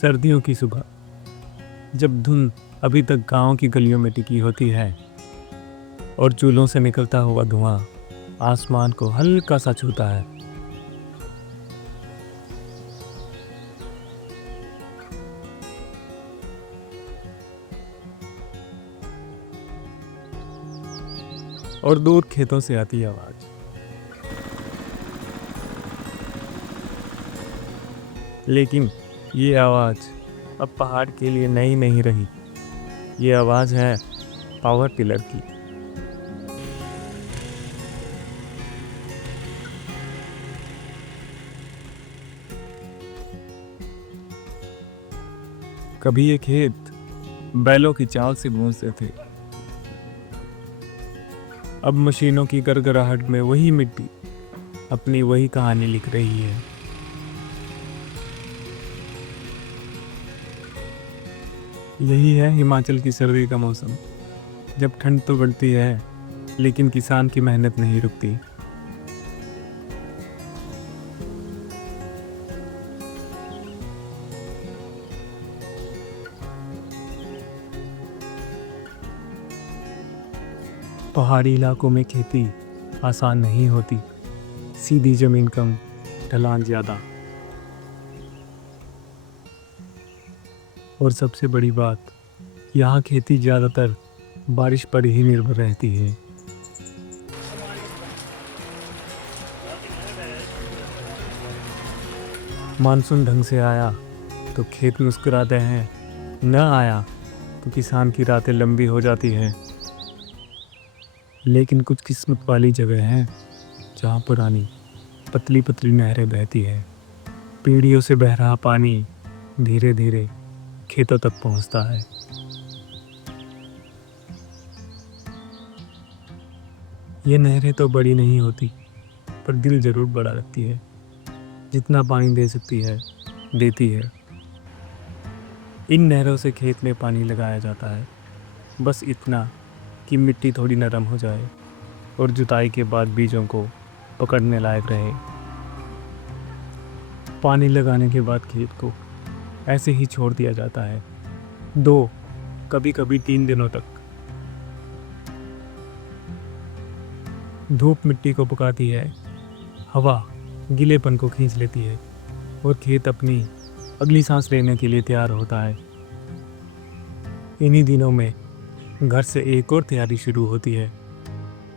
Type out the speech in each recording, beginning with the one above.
सर्दियों की सुबह, जब धुंध अभी तक गांव की गलियों में टिकी होती है और चूल्हों से निकलता हुआ धुआं आसमान को हल्का सा छूता है। और दूर खेतों से आती आवाज, लेकिन ये आवाज अब पहाड़ के लिए नई नहीं रही। ये आवाज है पावर टिलर की। कभी ये खेत बैलों की चाल से गूंजते थे, अब मशीनों की गड़गड़ाहट में वही मिट्टी अपनी वही कहानी लिख रही है। यही है हिमाचल की सर्दी का मौसम, जब ठंड तो बढ़ती है लेकिन किसान की मेहनत नहीं रुकती। पहाड़ी इलाकों में खेती आसान नहीं होती। सीधी जमीन कम, ढलान ज़्यादा, और सबसे बड़ी बात, यहाँ खेती ज़्यादातर बारिश पर ही निर्भर रहती है। मानसून ढंग से आया तो खेत मुस्कुराते हैं, न आया तो किसान की रातें लंबी हो जाती हैं। लेकिन कुछ किस्मत वाली जगह हैं जहाँ पुरानी पतली पतली नहरें बहती हैं। पीढ़ियों से बह रहा पानी धीरे धीरे खेतों तक पहुँचता है। ये नहरें तो बड़ी नहीं होती, पर दिल ज़रूर बड़ा रखती है। जितना पानी दे सकती है देती है। इन नहरों से खेत में पानी लगाया जाता है, बस इतना कि मिट्टी थोड़ी नरम हो जाए और जुताई के बाद बीजों को पकड़ने लायक रहे। पानी लगाने के बाद खेत को ऐसे ही छोड़ दिया जाता है, 2 कभी कभी 3 दिनों तक। धूप मिट्टी को पकाती है, हवा गीलेपन को खींच लेती है और खेत अपनी अगली सांस लेने के लिए तैयार होता है। इन्हीं दिनों में घर से एक और तैयारी शुरू होती है,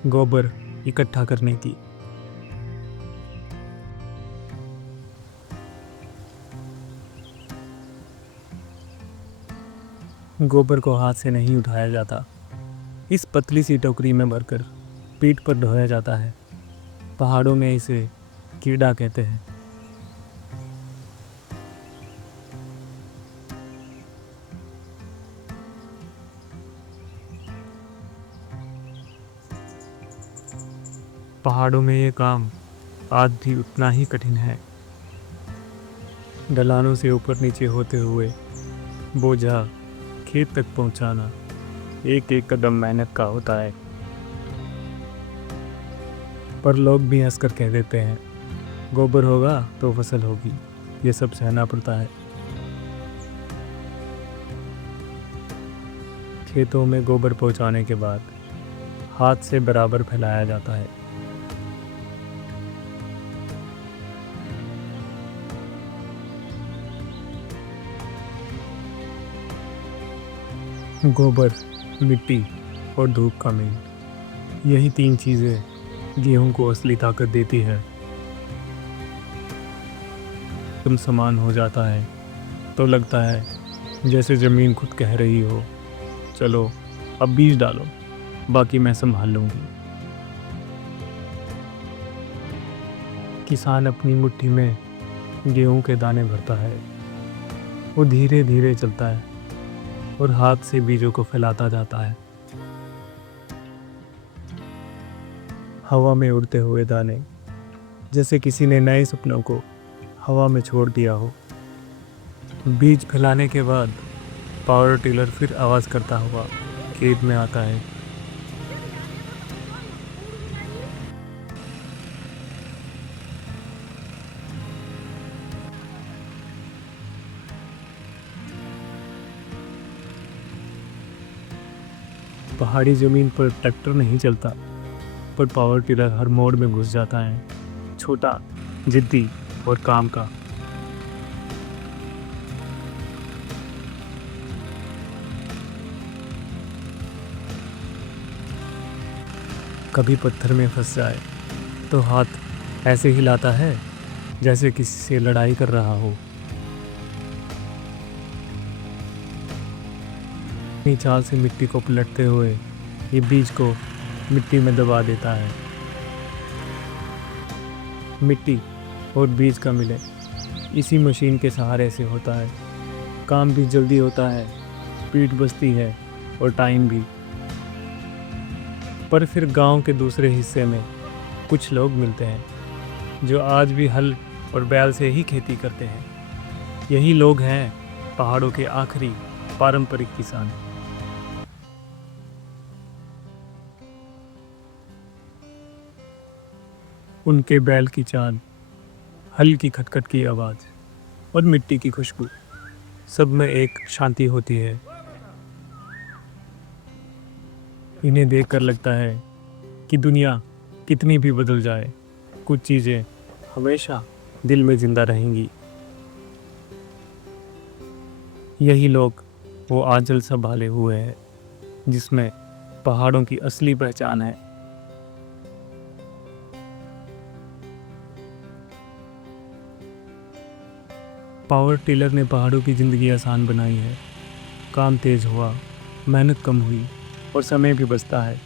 गोबर इकट्ठा करने की। गोबर को हाथ से नहीं उठाया जाता, इस पतली सी टोकरी में भरकर पीठ पर ढोया जाता है। पहाड़ों में इसे कीड़ा कहते हैं। पहाड़ों में ये काम आज भी उतना ही कठिन है। ढलानों से ऊपर नीचे होते हुए बोझा खेत तक पहुंचाना एक एक कदम मेहनत का होता है। पर लोग भी हंसकर कह देते हैं, गोबर होगा तो फसल होगी, ये सब सहना पड़ता है। खेतों में गोबर पहुंचाने के बाद हाथ से बराबर फैलाया जाता है। गोबर, मिट्टी और धूप का मेल, यही 3 चीज़ें गेहूं को असली ताकत देती है। तुम समान हो जाता है तो लगता है जैसे ज़मीन खुद कह रही हो, चलो अब बीज डालो, बाकी मैं संभाल लूँगी। किसान अपनी मुट्ठी में गेहूं के दाने भरता है, वो धीरे धीरे चलता है और हाथ से बीजों को फैलाता जाता है। हवा में उड़ते हुए दाने, जैसे किसी ने नए सपनों को हवा में छोड़ दिया हो। बीज फैलाने के बाद पावर टिलर फिर आवाज़ करता हुआ खेत में आता है। पहाड़ी ज़मीन पर ट्रैक्टर नहीं चलता, पर पावर टिलर हर मोड़ में घुस जाता है, छोटा, जिद्दी और काम का। कभी पत्थर में फंस जाए तो हाथ ऐसे हिलाता है जैसे किसी से लड़ाई कर रहा हो। अपनी चाल से मिट्टी को पलटते हुए ये बीज को मिट्टी में दबा देता है। मिट्टी और बीज का मिले इसी मशीन के सहारे से होता है। काम भी जल्दी होता है, स्पीड बचती है और टाइम भी। पर फिर गांव के दूसरे हिस्से में कुछ लोग मिलते हैं जो आज भी हल और बैल से ही खेती करते हैं। यही लोग हैं पहाड़ों के आखिरी पारंपरिक किसान। उनके बैल की चाल, हल की खटखट की आवाज़ और मिट्टी की खुशबू, सब में एक शांति होती है। इन्हें देखकर लगता है कि दुनिया कितनी भी बदल जाए, कुछ चीज़ें हमेशा दिल में जिंदा रहेंगी। यही लोग वो आंचल संभाले हुए हैं जिसमें पहाड़ों की असली पहचान है। पावर टिलर ने पहाड़ों की ज़िंदगी आसान बनाई है। काम तेज़ हुआ, मेहनत कम हुई और समय भी बचता है।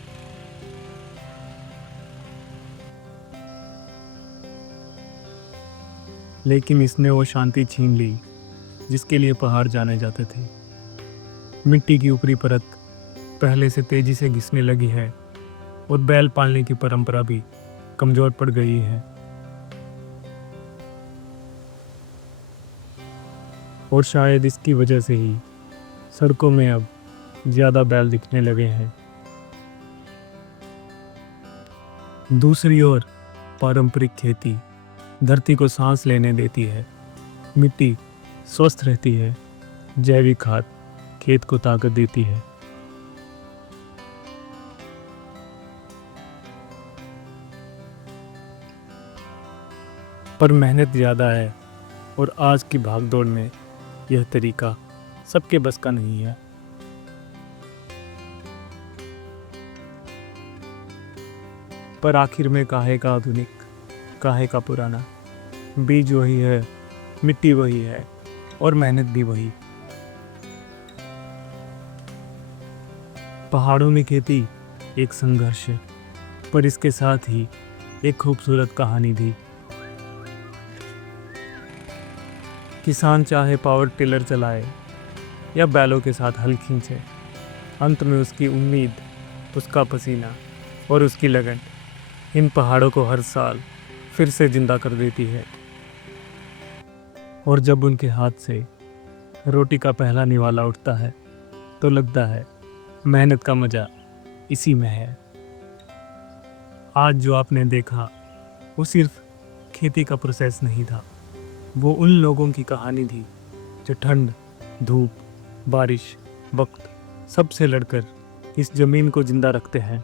लेकिन इसने वो शांति छीन ली जिसके लिए पहाड़ जाने जाते थे। मिट्टी की ऊपरी परत पहले से तेजी से घिसने लगी है और बैल पालने की परंपरा भी कमज़ोर पड़ गई है। और शायद इसकी वजह से ही सड़कों में अब ज़्यादा बैल दिखने लगे हैं। दूसरी ओर पारंपरिक खेती धरती को सांस लेने देती है, मिट्टी स्वस्थ रहती है, जैविक खाद खेत को ताकत देती है। पर मेहनत ज़्यादा है और आज की भागदौड़ में यह तरीका सबके बस का नहीं है। पर आखिर में काहे का आधुनिक, काहे का पुराना, बीज वही है, मिट्टी वही है और मेहनत भी वही। पहाड़ों में खेती एक संघर्ष है, पर इसके साथ ही एक खूबसूरत कहानी भी। किसान चाहे पावर टिलर चलाए या बैलों के साथ हल खींचे, अंत में उसकी उम्मीद, उसका पसीना और उसकी लगन इन पहाड़ों को हर साल फिर से जिंदा कर देती है। और जब उनके हाथ से रोटी का पहला निवाला उठता है तो लगता है मेहनत का मज़ा इसी में है। आज जो आपने देखा वो सिर्फ खेती का प्रोसेस नहीं था, वो उन लोगों की कहानी थी जो ठंड, धूप, बारिश, वक्त सबसे लड़कर इस ज़मीन को जिंदा रखते हैं।